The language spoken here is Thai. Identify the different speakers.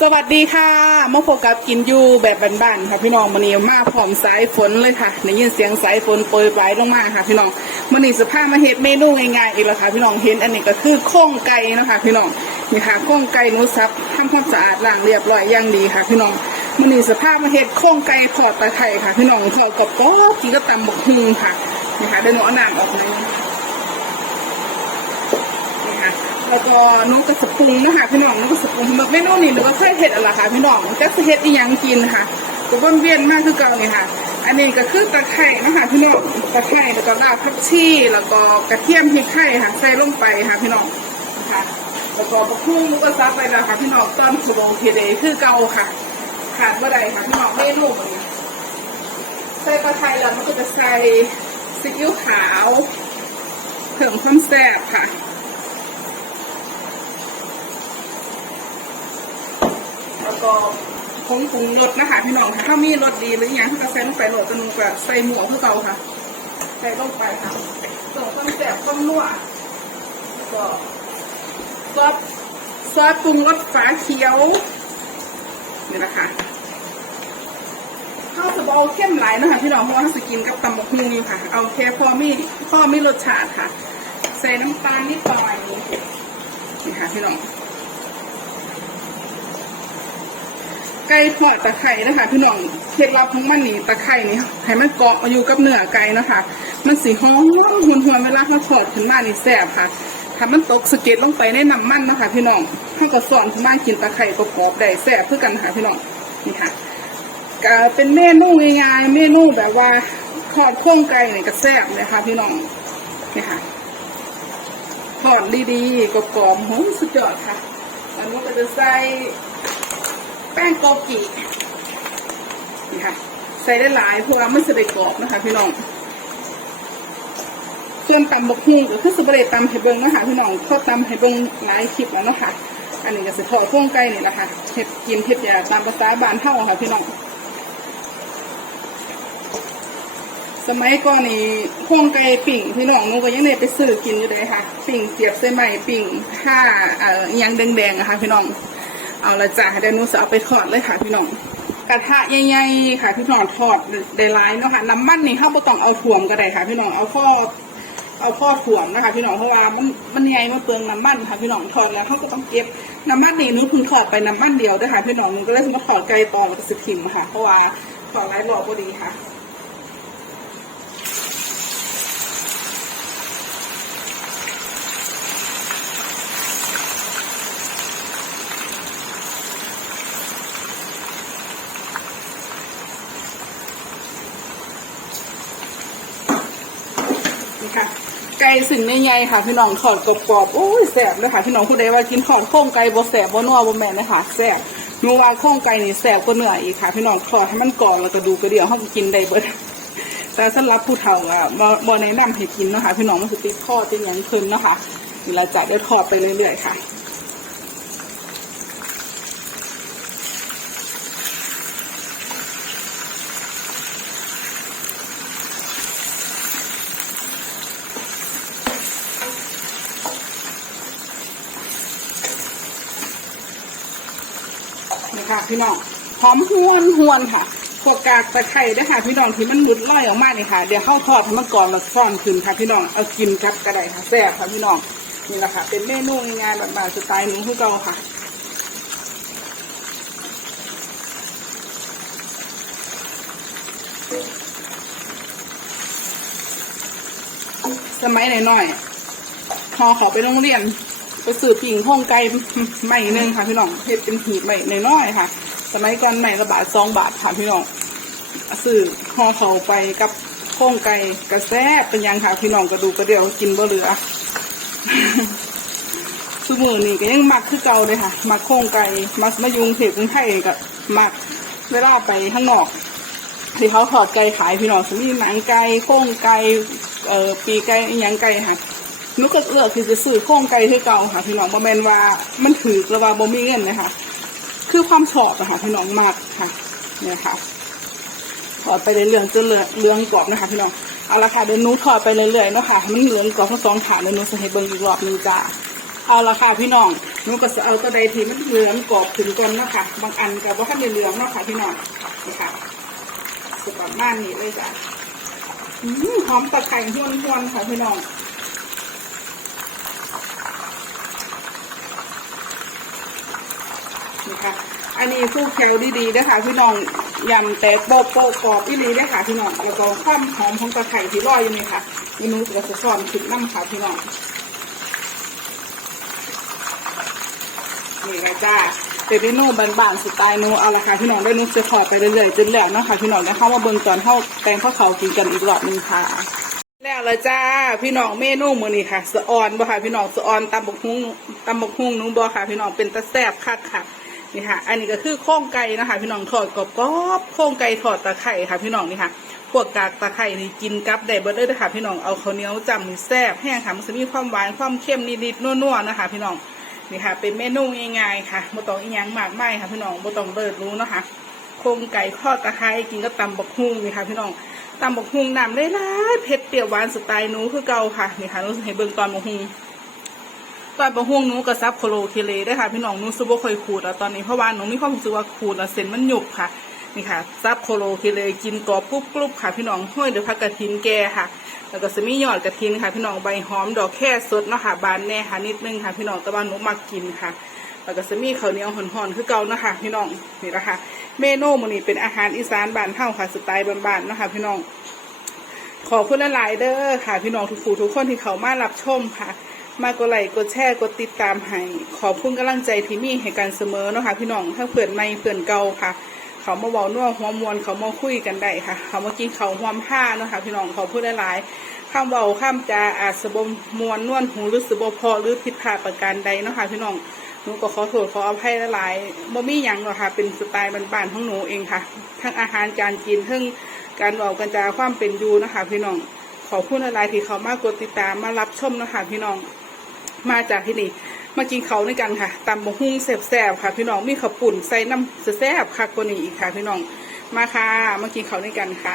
Speaker 1: สวัสดีค่ะมาพบกับกินยูแบบบ้านๆค่ะพี่น้องมันนี้มาพร้อมสายฝนเลยค่ะได้ยินเสียงสายฝนโปรยปลายลงมาค่ะ พี่น้องมันนี้สภาพมาเฮ็ดเมนูง่ายๆอีกแล้วค่ะ พี่น้องเห็นอันนี้ก็คือโค้งไก่นะคะ พี่น้องนี่ค่ะโค้งไก่หนูสับทำความสะอาดล้างเรียบร้อยอย่างดีค่ะ พี่น้องมันนี้สภาพมาเฮ็ดโค้งไก่พอดตะไคร่ค่ะ พี่น้องเขากับป๊อกกินก็ตำบกฮุงค่ะนี่ค่ะเดี๋ยวหนูเอาน้ำออกเลย นี่ค่ะ แล้วก็น้องกระสปรุงนะคะพี่น้องน้องกระสปรุงเมนูนี้หนูก็เคยเห็ดอะไรค่ะพี่น้องจะเห็ดอีหยังกินค่ะก็วนเวียนมากคือเก่าเลยค่ะ อันนี้ก็คือตะไคร่นะคะพี่น้องตะไคร่แล้วก็รากผักชีแล้วก็กระเทียมพริกไทยค่ะใส่ลงไปค่ะพี่น้องค่ะแล้วก็บะพุ่งลูกกระซับไปแล้วค่ะพี่น้องต้มสบู่เทเดคือเก่าค่ะขาดเมื่อใดค่ะพี่น้องเมนูนี้ใส่ปลาไทยแล้วมันก็จะใส่ซีอิ๊วขาวเพิ่มความแซ่บค่ะ แล้วก็ผงปรุงรสนะคะพี่น้องถ้ามีรสดีหรืออย่างที่จะใส่ลงไปโหลดจะนูกับใส่หมูเพื่อเตาค่ะ ใส่ลงไปค่ะส่งต้นแสบต้นนัวก็ซอสซอสปรุงรสฝาเขียวนี่นะคะข้าวสบเอาเข้มหลายนะคะพี่น้องเพราะว่าเราจะกินกับตำบกหุ่งอยู่ค่ะ เอาแค่พอมีพอมีรสชาติค่ะ ใส่น้ำตาลนิดหน่อยนี่ค่ะพี่น้อง ไก่ทอดตะไคร่นะคะพี่น้องเคล็ดลับของมันนี่ตะไคร่นี่ให้มันเกาะอยู่กับเนื้อไก่นะคะ มันสีหอมหวนหวนเวลาเขาทอดขึ้นมานี่แซ่บค่ะถ้ามันตกสะเก็ดลงไปในน้ำมันนะคะ พี่น้องให้ก็สอนขึ้นมากินตะไคร่กรอบๆได้แซ่บเพื่อกันค่ะพี่น้องนี่ค่ะก็เป็นเมนูง่ายๆเมนูแบบว่าทอดโครงไก่นี่ก็แซ่บเลยค่ะพี่น้องนี่ค่ะทอดดีๆกรอบๆหอมสุดยอดค่ะอันนี้ก็จะใส่ ป้งโกกินี่ค่ะ ใส่ได้หลายเพราะว่ามันจะได้กรอบนะคะ พี่น้องส่วนตำบกฮุงก็คือสเปรย์ตำให้เบิงนะคะพี่น้องเขาตำให้เบิงหลายคลิปแล้วเนาะค่ะ อันนี้ก็สิทอดพ่วงไก่นี่แหละค่ะเห็ดกินเห็ดยาตามภาษาบ้านเท่าค่ะพี่น้องสมัยก่อนนี่พ่วงไก่ปิ่งพี่น้องนูก็ยังได้ไปซื้อกินอยู่เลยค่ะ ปิ่งเสียบใส่ไหมปิ่งผ้าเอ่อยังแดงๆอะค่ะพี่น้อง เอาละจ้ะเดี๋ยวนูจะเอาไปทอดเลยค่ะพี่น้องกระทะใหญ่ๆค่ะพี่น้องทอดได้หลายเนาะค่ะน้ำมันนี่เขาบ่ต้องเอาถ่วมก็ได้ค่ะ พี่น้องเอาข้อเอาข้อถ่วมนะคะ พี่น้องเพราะว่ามันมันใหญ่มาเปลืองน้ำมันค่ะ พี่น้องทอดแล้วเขาก็ต้องเก็บน้ำมันนี่หนูเพิ่งทอดไปน้ำมันเดียวด้วยค่ะ พี่น้องหนูก็เลยมาทอดไก่ต่อแล้วก็สิทิมค่ะ เพราะว่าทอดหลายรอบพอดีค่ะ สิ่งในใหญ่ค่ะ พี่น้องทอดกรอบๆโอ้ยแสบเลยค่ะ พี่น้องผู้ใดว่ากินของโค้งไก่บ่แสบบ่นัวบ่แม่นนะคะแสบนัวโค้งไก่นี่แสบก็เหนื่อยอีกค่ะ พี่น้องทอดให้มันกรอบแล้วก็ดูกระเดี่ยวเฮาก็กินได้เบิดแต่สำหรับผู้เฒ่าอะบ่บ่แนะนำให้กินนะคะพี่น้องมันสิติดคอติดหยังเพิ่นเนาะค่ะเวลาจะได้ทอดไปเรื่อยๆค่ะ ค่ะ พี่น้องหอมหวนหวนค่ะพวกากตะไคร้ด้วยค่ะ พี่น้องที่มันหลุดล่อยออกมาเนี่ยค่ะ เดี๋ยวเข้าทอดให้มันก่อนแล้วฟ้อนขึ้นค่ะ พี่น้องเอากินกับกระไดค่ะแซ่บค่ะพี่น้องนี่แหละค่ะ เป็นเมนูง่ายๆแบบบานสไตล์หนุ่มผู้เก่าค่ะสมัยหน่อยๆพอขอไปโรงเรียน ไปสื่อปิ่งห้องไก่ใหม่หนึ่งค่ะพี่น้องเฮ็ดเป็นหีบใหม่น้อยๆค่ะ สมัยก่อนใหม่ละบาทสองบาทค่ะพี่น้องสื่อห่อเขาไปกับห้องไก่กระแซบเป็นยังค่ะพี่น้องกระดูกกระเดียวกินบ่เหลือสมือนี่ก็ยังมักคือเก่าเลยค่ะมักโค้งไก่มักมายุงเทพกรุงไทยก็มักเวลาไปข้างนอกที่เขาทอดไก่ขายพี่น้องสมีหนังไก่โค้งไก่เอ่อปีไก่ยังไก่ค่ะ นุกก็เลือกที่จะซื้อโค้งไก่ที่เก่าค่ะพี่น้องบ่แมนว่ามันถือหรือว่าบ่มีเงินนะคะคือความชอบอะค่ะพี่น้องมากค่ะเนี่ยค่ะทอดไปเรื่อยๆจนเหลืองเหลืองกรอบนะคะพี่น้องเอาละค่ะเดี๋ยวนูทอดไปเรื่อยๆเนาะค่ะมันเหลืองกรอบทั้งสองขาเดี๋ยวนูจะให้เบิ่งอีกรอบหนึงจ้าเอาละค่ะพี่น้องนูก็จะเอาตัวใดที่มันเหลืองกรอบถึงก่อนเนาะค่ะบางอันก็บ่ทันได้เหลืองเนาะค่ะพี่น้องนี่ค่ะสุดประมาณนี้เลยจ้ะอื้อหอมตะไคร้ห้วนๆค่ะพี่น้อง คะอันนี้ผู้แคลดีๆนะคะพี่น้องยำแต่โปะโปะกรอบอีหลีนะคะพี่น้องแล้วก็ความหอมของตะไคร้ที่ลอยอยู่นี่ค่ะเมนูก็จะสอนขึ้นน้ำค่ะพี่น้องนี่ค่ะจ้าเป็นเมนูบานๆสไตล์นูเอาละค่ะพี่น้องได้นุกจะขอไปเรื่อยๆจนแล้วเนาะค่ะพี่น้องได้เข้ามาเบิ่งตอนเข้าแตงข้าวเขากินกันอีกรอบนึงค่ะแล้วละจ้าพี่น้องเมนูมือนี้ค่ะสะออนบ่ค่ะพี่น้องสะออนตำบกฮุ้งตำบกฮุ้งหนูบ่ค่ะพี่น้องเป็นตะแซ่บคักค่ะ นี่ค่ะ อันนี้ก็คือโค้งไก่นะคะ พี่น้องทอดกรอบๆโค้งไก่ทอดตะไคร่ค่ะ พี่น้องนี่ค่ะพวกกากตะไคร่นี่กินกับได้เบิดเลยนะคะพี่น้องเอาข้าวเหนียวจำนี่แซ่บแห้งค่ะมันจะมีความหวานความเค็มนิดๆนัวๆนะคะ พี่น้องนี่ค่ะ เป็นเมนูง่ายๆค่ะบ่ต้องอีหยังมากมายค่ะ พี่น้องบ่ต้องเลิศรู้นะคะโครงไก่ทอดตะไคร้กินกับตำบักฮุ่งนี่ค่ะ พี่น้องตำบักฮุ่งน้ำได้ลายๆเผ็ดเปรี้ยวหวานสไตล์หนูคือเก่าค่ะนี่ค่ะหนูให้เบิ่งตอนบักฮุ่ง ตอนบักฮุ่งหนูกระซับโคโลเคเลได้ค่ะ พี่น้องหนูซูบ่ค่อยขูดแล้วตอนนี้เพราะว่าหนูมีความรู้สึกว่าขูดแล้วเส้นมันหยุบค่ะ นี่ค่ะซับโคโลเคเลกินกรอบกรุบกรุบค่ะ พี่น้องห้อยเดี๋ยวพักกระถินแก่ค่ะ แล้วก็จะมียอดกระถินค่ะ พี่น้องใบหอมดอกแค่สดเนาะค่ะบานแน่ค่ะนิดนึงค่ะ พี่น้องแต่ว่าหนูมักกินค่ะแล้วก็จะมีข้าวเหนียวห่อนๆคือเก่านะคะพี่น้องนี่ละค่ะเมนูมื้อนี้เป็นอาหารอีสานบ้านเฮาค่ะสไตล์บ้านๆนะคะพี่น้องขอบคุณหลายๆเด้อค่ะ พี่น้องทุกผู้ทุกคนที่เขามารับชมค่ะ มากดไลค์กดแชร์กดติดตามให้ขอบคุณกำลังใจที่มีให้กันเสมอเนาะค่ะพี่น้องถ้าเพื่อนใหม่เพื่อนเก่าค่ะ เขามาเว้านัวหัวมวนเขามาคุยกันได้ค่ะ เขามากินเขาวหวมผ้าเนาะค่ะพี่น้องขอพูดหลายๆข้ามเว้าข้ามจาอาจสบมวนนวลหูหรือสบพอหรือผิดพลาดประการใดเนาะค่ะพี่น้องหนูก็ขอโทษขออภัยหลายๆบ่มีหยังหรอกค่ะ เป็นสไตล์บ้านๆของหนูเองค่ะ ทั้งอาหารการกินทั้งการเว้ากันจาความเป็นอยู่นะคะพี่น้องขอบคุณหลายๆที่เขามากดติดตามมารับชมนะคะพี่น้อง มาจากที่นี่มากินเขาด้วยกันค่ะตำบะฮุ่งแซ่บๆค่ะ พี่น้องมีข้าวปุ่นใส่น้ำแซ่บๆค่ะคนนี้อีกค่ะ พี่น้องมาค่ะมากินเขาด้วยกันค่ะ